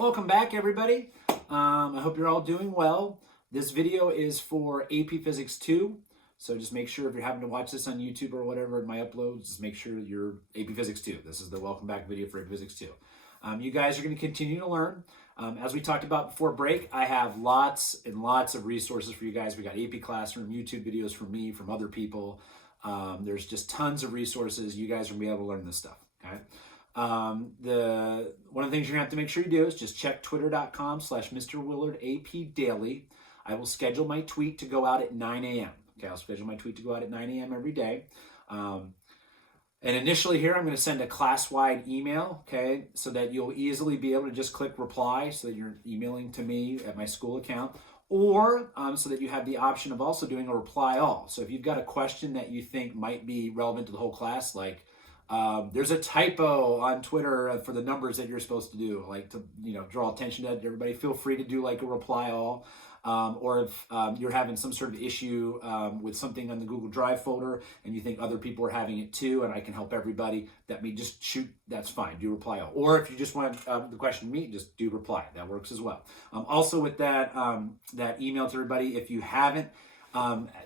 Welcome back, everybody. I hope you're all doing well. This video is for AP Physics 2. So just make sure if you're having to watch this on YouTube or whatever in my uploads, just make sure you're AP Physics 2. This is the welcome back video for AP Physics 2. You guys are going to continue to learn. As we talked about before break, I have lots and lots of resources for you guys. We got AP Classroom, YouTube videos from me, from other people. There's just tons of resources. You guys are going to be able to learn this stuff, okay? One of the things you're gonna have to make sure you do is just check twitter.com/Mr. Willard AP Daily. I will schedule my tweet to go out at 9 a.m. Okay, I'll schedule my tweet to go out at 9 a.m. every day. And initially here, I'm going to send a class-wide email, okay, so that you'll easily be able to just click reply so that you're emailing to me at my school account, or so that you have the option of also doing a reply all. So if you've got a question that you think might be relevant to the whole class, like there's a typo on Twitter for the numbers that you're supposed to do, like to draw attention to everybody, feel free to do like a reply all. Or if you're having some sort of issue with something on the Google Drive folder and you think other people are having it too and I can help everybody, just shoot, that's fine, do reply all. Or if you just want the question to me, just do reply, that works as well. Also with that, that email to everybody, if you haven't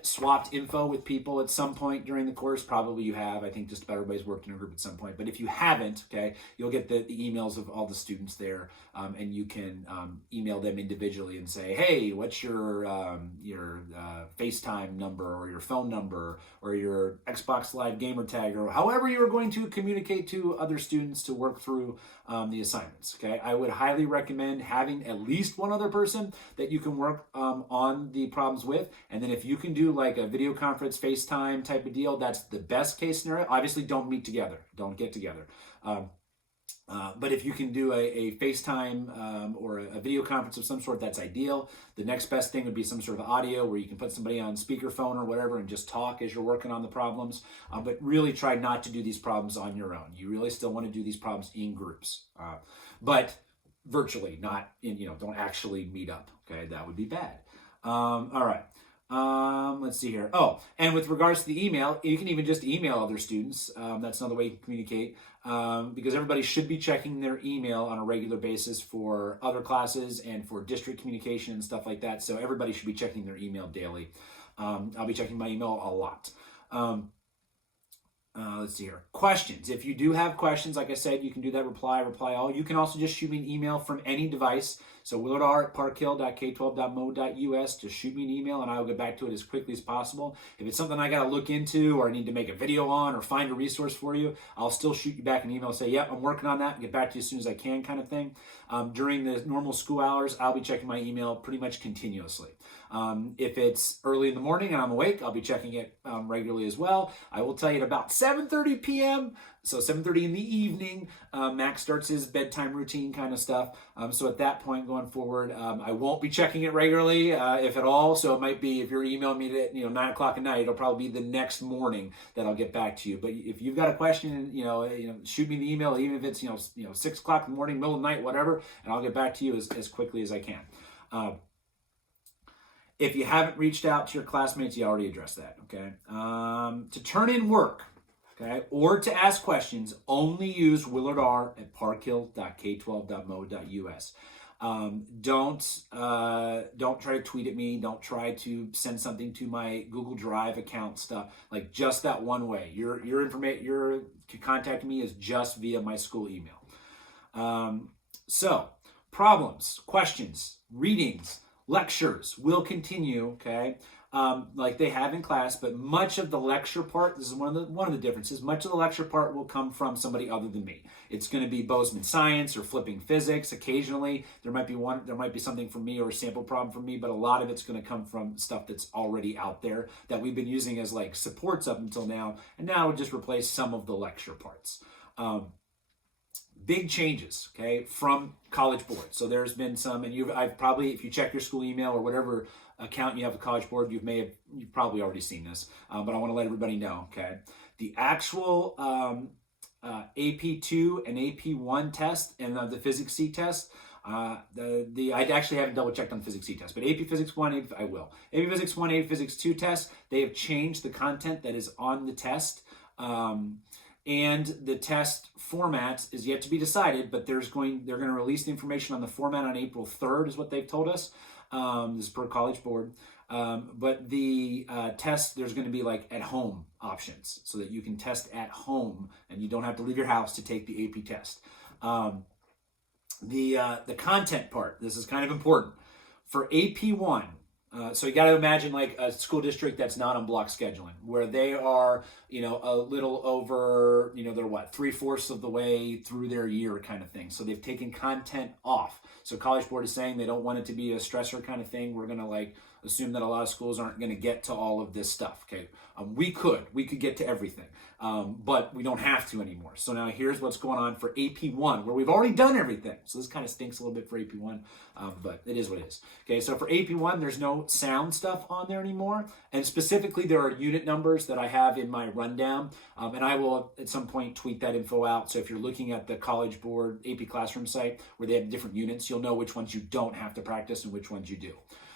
swapped info with people at some point during the course, probably you have. I think just about everybody's worked in a group at some point. But if you haven't, okay, you'll get the emails of all the students there, and you can email them individually and say, hey, what's your FaceTime number or your phone number or your Xbox Live gamer tag or however you are going to communicate to other students to work through the assignments, okay? I would highly recommend having at least one other person that you can work on the problems with, and then if you can do like a video conference, FaceTime type of deal, that's the best case scenario. Obviously, don't meet together. Don't get together. But if you can do a FaceTime or a video conference of some sort, that's ideal. The next best thing would be some sort of audio where you can put somebody on speakerphone or whatever and just talk as you're working on the problems. But really try not to do these problems on your own. You really still want to do these problems in groups. But virtually, not in, don't actually meet up. Okay, that would be bad. All right. Let's see here. Oh, and with regards to the email, you can even just email other students. That's another way you can communicate, because everybody should be checking their email on a regular basis for other classes and for district communication and stuff like that. So everybody should be checking their email daily. I'll be checking my email a lot. Let's see here. Questions. If you do have questions, like I said, you can do that reply all. You can also just shoot me an email from any device. So willardr@parkhill.k12.mo.us. Just shoot me an email and I will get back to it as quickly as possible. If it's something I got to look into or I need to make a video on or find a resource for you, I'll still shoot you back an email and say, yep, I'm working on that and get back to you as soon as I can, kind of thing. During the normal school hours, I'll be checking my email pretty much continuously. If it's early in the morning and I'm awake, I'll be checking it regularly as well. I will tell you at about 7:30 p.m., so 7:30 in the evening, Max starts his bedtime routine kind of stuff. So at that point going forward, I won't be checking it regularly, if at all. So it might be, if you're emailing me at 9 o'clock at night, it'll probably be the next morning that I'll get back to you. But if you've got a question, shoot me the email, even if it's 6 o'clock in the morning, middle of the night, whatever, and I'll get back to you as quickly as I can. If you haven't reached out to your classmates, you already addressed that, okay? To turn in work, okay, or to ask questions, only use willardr@parkhill.k12.mo.us. Don't try to tweet at me. Don't try to send something to my Google Drive account stuff. Like just that one way. Your contacting me is just via my school email. So problems, questions, readings, lectures will continue, okay, like they have in class, but much of the lecture part, this is one of the differences, much of the lecture part will come from somebody other than me. It's going to be Bozeman Science or Flipping Physics. Occasionally, there might be something from me or a sample problem from me, but a lot of it's going to come from stuff that's already out there that we've been using as like supports up until now, and now we'll just replace some of the lecture parts. Big changes, okay, from College Board. So there's been some, and I've probably, if you check your school email or whatever account you have with College Board, you've probably already seen this, but I want to let everybody know, okay. The actual AP2 and AP1 test and the Physics C test, I actually haven't double checked on the Physics C test, but AP Physics 1, I will. AP Physics 1, AP Physics 2 test, they have changed the content that is on the test. and the test format is yet to be decided, but they're going to release the information on the format on April 3rd is what they've told us. This is per College Board. But the test, there's going to be like at home options so that you can test at home and you don't have to leave your house to take the AP test. The content part, this is kind of important. For AP1, so you got to imagine like a school district that's not on block scheduling, where they are, a little over, they're what, 3/4 of the way through their year kind of thing. So they've taken content off. So College Board is saying they don't want it to be a stressor kind of thing. We're going to assume that a lot of schools aren't going to get to all of this stuff. Okay, we could get to everything, but we don't have to anymore. So now here's what's going on for AP1, where we've already done everything. So this kind of stinks a little bit for AP1, but it is what it is. Okay, so for AP1, there's no sound stuff on there anymore, and specifically there are unit numbers that I have in my rundown, and I will at some point tweet that info out. So if you're looking at the College Board AP Classroom site where they have different units, you'll know which ones you don't have to practice and which ones you do.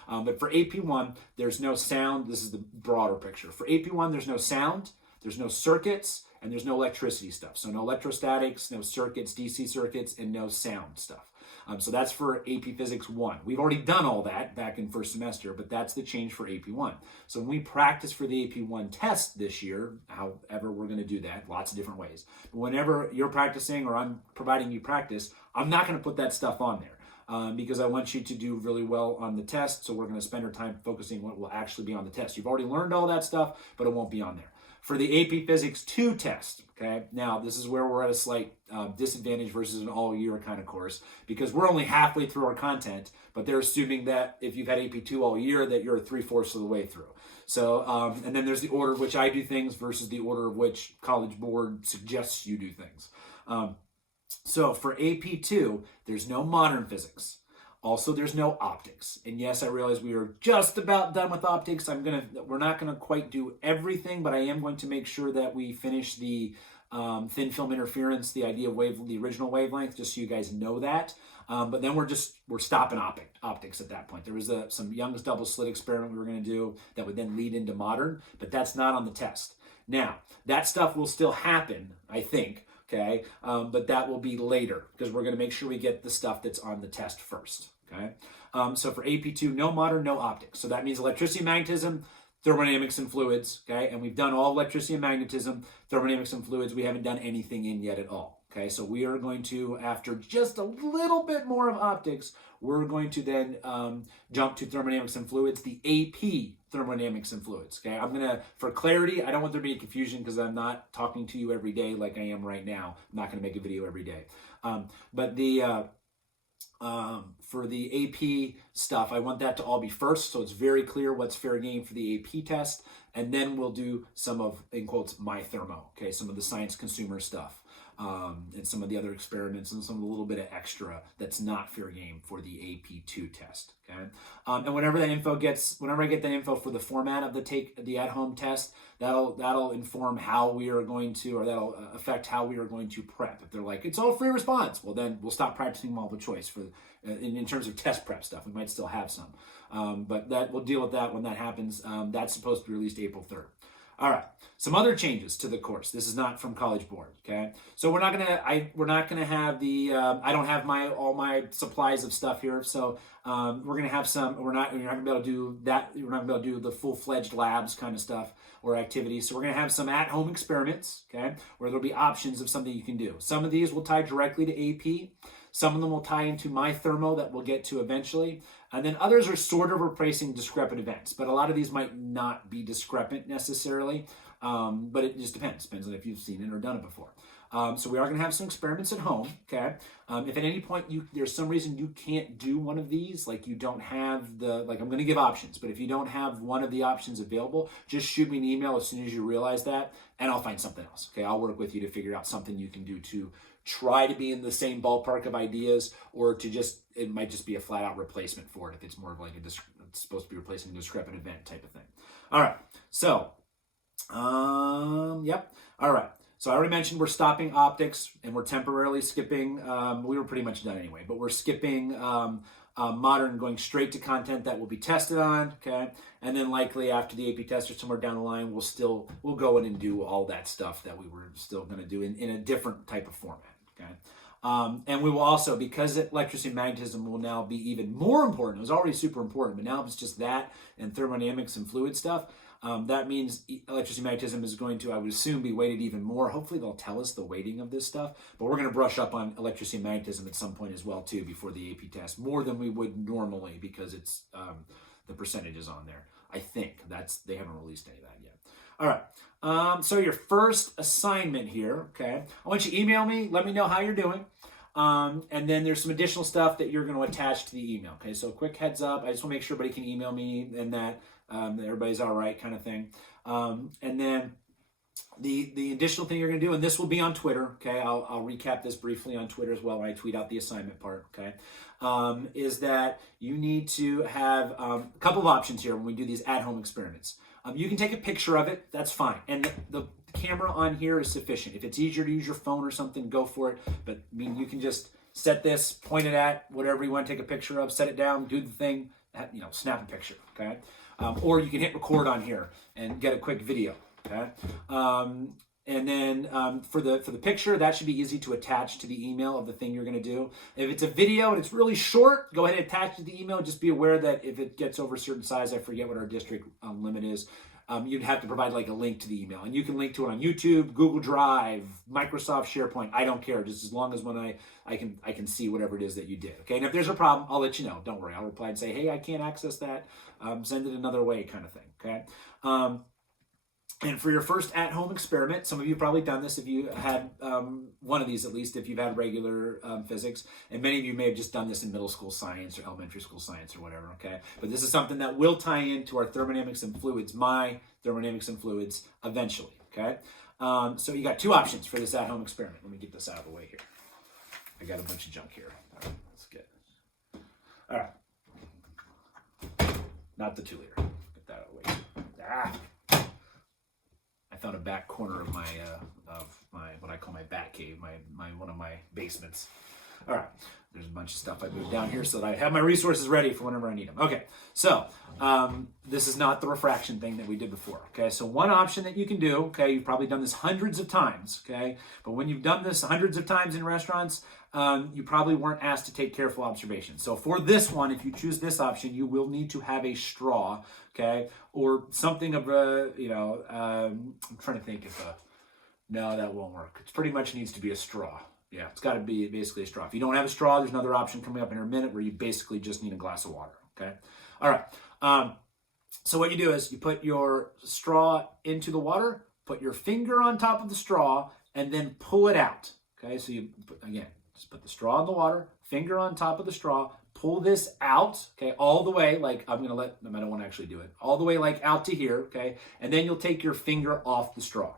But for AP1, there's no sound. This is the broader picture. For AP1, there's no sound, there's no circuits, and there's no electricity stuff. So no electrostatics, no circuits, DC circuits, and no sound stuff. So that's for AP Physics 1. We've already done all that back in first semester, but that's the change for AP1. So when we practice for the AP1 test this year, however we're going to do that, lots of different ways. But whenever you're practicing or I'm providing you practice, I'm not going to put that stuff on there. Because I want you to do really well on the test. So we're going to spend our time focusing on what will actually be on the test. You've already learned all that stuff, but it won't be on there. For the AP Physics 2 test, okay, now this is where we're at a slight disadvantage versus an all-year kind of course, because we're only halfway through our content, but they're assuming that if you've had AP2 all year, that you're 3/4 of the way through. So, and then there's the order of which I do things versus the order of which College Board suggests you do things. So for AP2, there's no modern physics. Also, there's no optics. And yes, I realize we are just about done with optics. We're not gonna quite do everything, but I am going to make sure that we finish the thin film interference, the idea of the original wavelength, just so you guys know that. But then we're stopping optics at that point. There was some Young's double slit experiment we were gonna do that would then lead into modern, but that's not on the test. Now, that stuff will still happen, I think. Okay, but that will be later because we're going to make sure we get the stuff that's on the test first. Okay, so for AP2, no modern, no optics. So that means electricity and magnetism, thermodynamics and fluids. Okay, and we've done all electricity and magnetism, thermodynamics and fluids. We haven't done anything in yet at all. Okay, so we are going to, after just a little bit more of optics, we're going to then jump to thermodynamics and fluids, the AP thermodynamics and fluids. Okay, for clarity, I don't want there to be confusion because I'm not talking to you every day like I am right now. I'm not going to make a video every day. But for the AP stuff, I want that to all be first, so it's very clear what's fair game for the AP test, and then we'll do some of, in quotes, my thermo. Okay, some of the science consumer stuff. And some of the other experiments and some of a little bit of extra that's not fair game for the AP2 test. Okay, and whenever I get that info for the format of the at-home test, that'll inform how we are going to, or that'll affect how we are going to prep. If they're like it's all free response, well then we'll stop practicing multiple choice for in terms of test prep stuff. We might still have some, but we'll deal with that when that happens. That's supposed to be released April 3rd. All right, some other changes to the course. This is not from College Board, okay? So we're not gonna have the. I don't have all my supplies of stuff here, so we're gonna have some. You're not gonna be able to do that. You're not gonna be able to do the full-fledged labs kind of stuff or activities. So we're gonna have some at-home experiments, okay, where there'll be options of something you can do. Some of these will tie directly to AP. Some of them will tie into my thermo that we'll get to eventually. And then others are sort of replacing discrepant events. But a lot of these might not be discrepant necessarily. But it just depends. Depends on if you've seen it or done it before. So we are going to have some experiments at home. Okay. If at any point there's some reason you can't do one of these, like you don't have I'm going to give options. But if you don't have one of the options available, just shoot me an email as soon as you realize that. And I'll find something else. Okay. I'll work with you to figure out something you can do to try to be in the same ballpark of ideas, or it might just be a flat out replacement for it if it's more of like it's supposed to be replacing a discrepant event type of thing. All right. So, yep. All right. So I already mentioned we're stopping optics and we're temporarily skipping. We were pretty much done anyway, but we're skipping modern going straight to content that will be tested on, okay? And then likely after the AP test or somewhere down the line, we'll go in and do all that stuff that we were still going to do in a different type of format, okay? And we will also, because electricity and magnetism will now be even more important. It was already super important, but now it's just that and thermodynamics and fluid stuff. That means electricity and magnetism is going to, I would assume, be weighted even more. Hopefully they'll tell us the weighting of this stuff, but we're going to brush up on electricity and magnetism at some point as well too before the AP test, more than we would normally because it's the percentages on there. I think they haven't released any of that yet. All right. So your first assignment here, okay? I want you to email me. Let me know how you're doing. And then there's some additional stuff that you're going to attach to the email. Okay, so quick heads up. I just want to make sure everybody can email me and that everybody's all right kind of thing. And then the additional thing you're going to do, and this will be on Twitter, okay? I'll recap this briefly on Twitter as well when I tweet out the assignment part, okay? Is that you need to have a couple of options here when we do these at-home experiments. You can take a picture of it. That's fine. And the camera on here is sufficient. If it's easier to use your phone or something, go for it. But I mean, you can just set this, point it at whatever you want to take a picture of, set it down, do the thing, snap a picture, okay? Or you can hit record on here and get a quick video, okay? And then for the picture, that should be easy to attach to the email of the thing you're going to do. If it's a video and it's really short, go ahead and attach to the email. Just be aware that if it gets over a certain size, I forget what our district limit is, you'd have to provide like a link to the email. And you can link to it on YouTube, Google Drive, Microsoft SharePoint. I don't care, just as long as when I can see whatever it is that you did. Okay, and if there's a problem, I'll let you know. Don't worry, I'll reply and say, hey, I can't access that. Send it another way, kind of thing. Okay. And for your first at-home experiment, some of you have probably done this if you had one of these, at least if you've had regular physics, and many of you may have just done this in middle school science or elementary school science or whatever, okay? But this is something that will tie into our thermodynamics and fluids, my thermodynamics and fluids, eventually, okay? So you got two options for this at-home experiment. Let me get this out of the way here. I got a bunch of junk here. All right, let's get it. All right. Not the 2 liter. Get that out of the way. I found a back corner of my what I call my bat cave, my one of my basements. All right, there's a bunch of stuff I moved down here so that I have my resources ready for whenever I need them. Okay, so this is not the refraction thing that we did before. Okay, so one option that you can do, okay, you've probably done this hundreds of times, okay, but when you've done this hundreds of times in restaurants, you probably weren't asked to take careful observations. So for this one, if you choose this option, you will need to have a straw, okay, or something of a, I'm trying to think if no, that won't work. It pretty much needs to be a straw. Yeah, it's got to be basically a straw. If you don't have a straw, there's another option coming up in a minute where you basically just need a glass of water, okay? All right. So what you do is you put your straw into the water, put your finger on top of the straw, and then pull it out, okay? So you, again, just put the straw in the water, finger on top of the straw, pull this out, okay, all the way, like I don't want to actually do it, all the way like out to here, okay? And then you'll take your finger off the straw.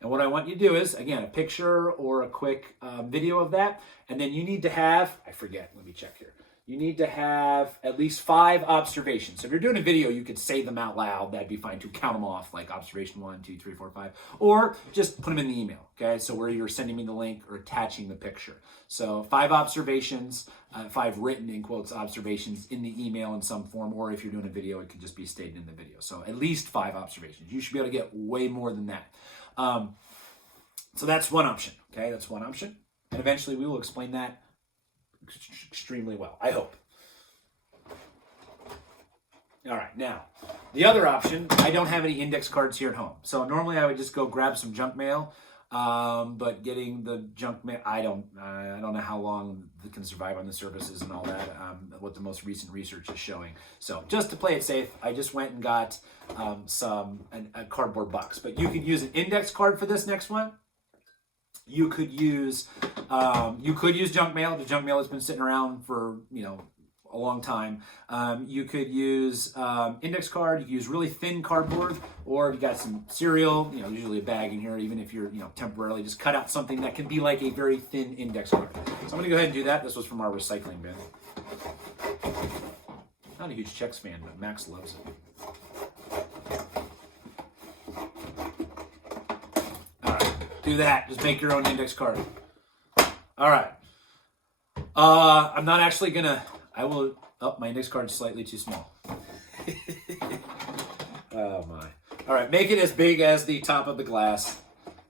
And what I want you to do is, again, a picture or a quick video of that. And then you need to have, I forget, let me check here. You need to have at least 5 observations. So if you're doing a video, you could say them out loud. That'd be fine to count them off, like observation 1, 2, 3, 4, 5. Or just put them in the email, okay? So where you're sending me the link or attaching the picture. So 5 observations, 5 written, in quotes, observations in the email in some form. Or if you're doing a video, it could just be stated in the video. So at least 5 observations. You should be able to get way more than that. So that's one option, okay? That's one option. And eventually we will explain that extremely well, I hope. All right, now, the other option, I don't have any index cards here at home. So normally I would just go grab some junk mail, but getting the junk mail, I don't know how long it can survive on the surfaces and all that, what the most recent research is showing. So just to play it safe, I just went and got a cardboard box. But you could use an index card for this next one. You could use junk mail. The junk mail has been sitting around for a long time. You could use index card. You could use really thin cardboard, or if you got some cereal, usually a bag in here. Even if you're temporarily just cut out something that can be like a very thin index card. So I'm going to go ahead and do that. This was from our recycling bin. Not a huge Chex fan, but Max loves it. Do that. Just make your own index card. All right. I'm not actually gonna. I will Oh, my index card is slightly too small. Oh my. All right, make it as big as the top of the glass.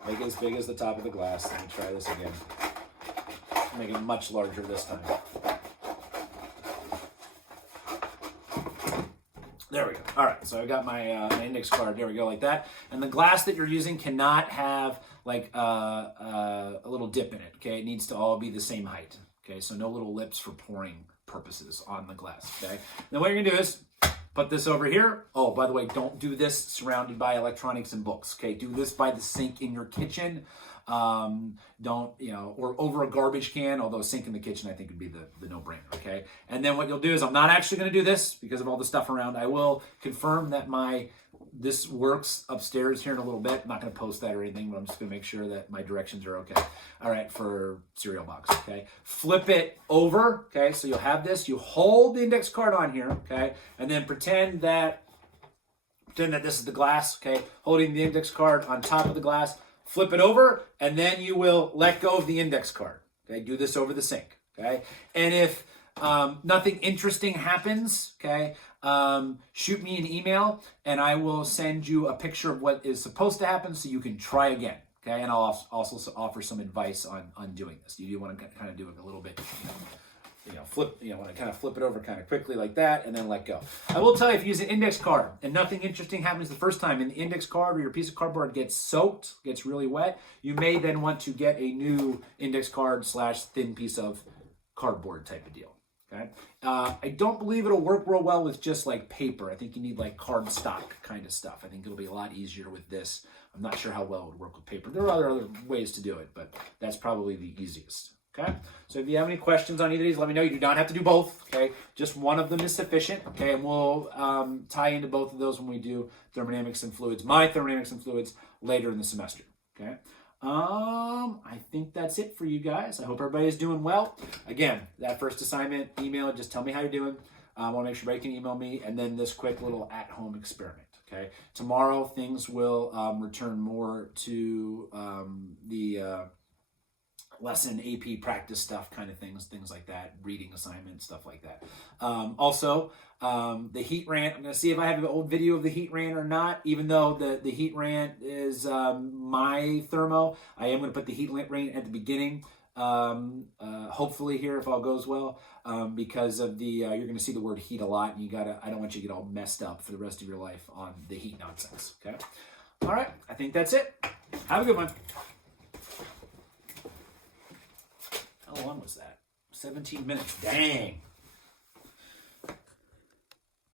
Make it as big as the top of the glass. Let me try this again. Make it much larger this time. There we go. All right, so I got my, my index card. There we go, like that. And the glass that you're using cannot have like a little dip in it, okay? It needs to all be the same height, okay? So no little lips for pouring purposes on the glass, okay? Then what you're gonna do is put this over here. Oh, by the way, don't do this surrounded by electronics and books, okay? Do this by the sink in your kitchen. Don't, you know, or over a garbage can, although a sink in the kitchen I think would be the no-brainer, okay? And then what you'll do is, I'm not actually going to do this because of all the stuff around. I will confirm that this works upstairs here in a little bit. I'm not going to post that or anything, but I'm just going to make sure that my directions are okay. All right, for cereal box, okay? Flip it over, okay? So you'll have this. You hold the index card on here, okay? And then pretend that this is the glass, okay? Holding the index card on top of the glass. Flip it over, and then you will let go of the index card. Okay, do this over the sink. Okay, and if nothing interesting happens, okay, shoot me an email, and I will send you a picture of what is supposed to happen, so you can try again. Okay, and I'll also offer some advice on doing this. You do want to kind of do it a little bit. Want to kind of flip it over kind of quickly like that, and then let go. I will tell you, if you use an index card and nothing interesting happens the first time, and the index card or your piece of cardboard gets soaked, gets really wet, you may then want to get a new index card / thin piece of cardboard type of deal. Okay. I don't believe it'll work real well with just like paper. I think you need like cardstock kind of stuff. I think it'll be a lot easier with this. I'm not sure how well it would work with paper. There are other ways to do it, but that's probably the easiest. Okay, so if you have any questions on either of these, let me know. You do not have to do both, okay? Just one of them is sufficient, okay? And we'll tie into both of those when we do thermodynamics and fluids, my thermodynamics and fluids, later in the semester, okay? I think that's it for you guys. I hope everybody's doing well. Again, that first assignment, email, just tell me how you're doing. I want to make sure everybody can email me, and then this quick little at-home experiment, okay? Tomorrow, things will return more to the lesson, AP practice stuff, kind of things like that, reading assignments, stuff like that. Also, the heat rant, I'm going to see if I have an old video of the heat rant or not, even though the heat rant is my thermo. I am going to put the heat rant at the beginning, hopefully here if all goes well, because of the, you're going to see the word heat a lot, and I don't want you to get all messed up for the rest of your life on the heat nonsense, okay? All right, I think that's it. Have a good one. How long was that? 17 minutes. Dang.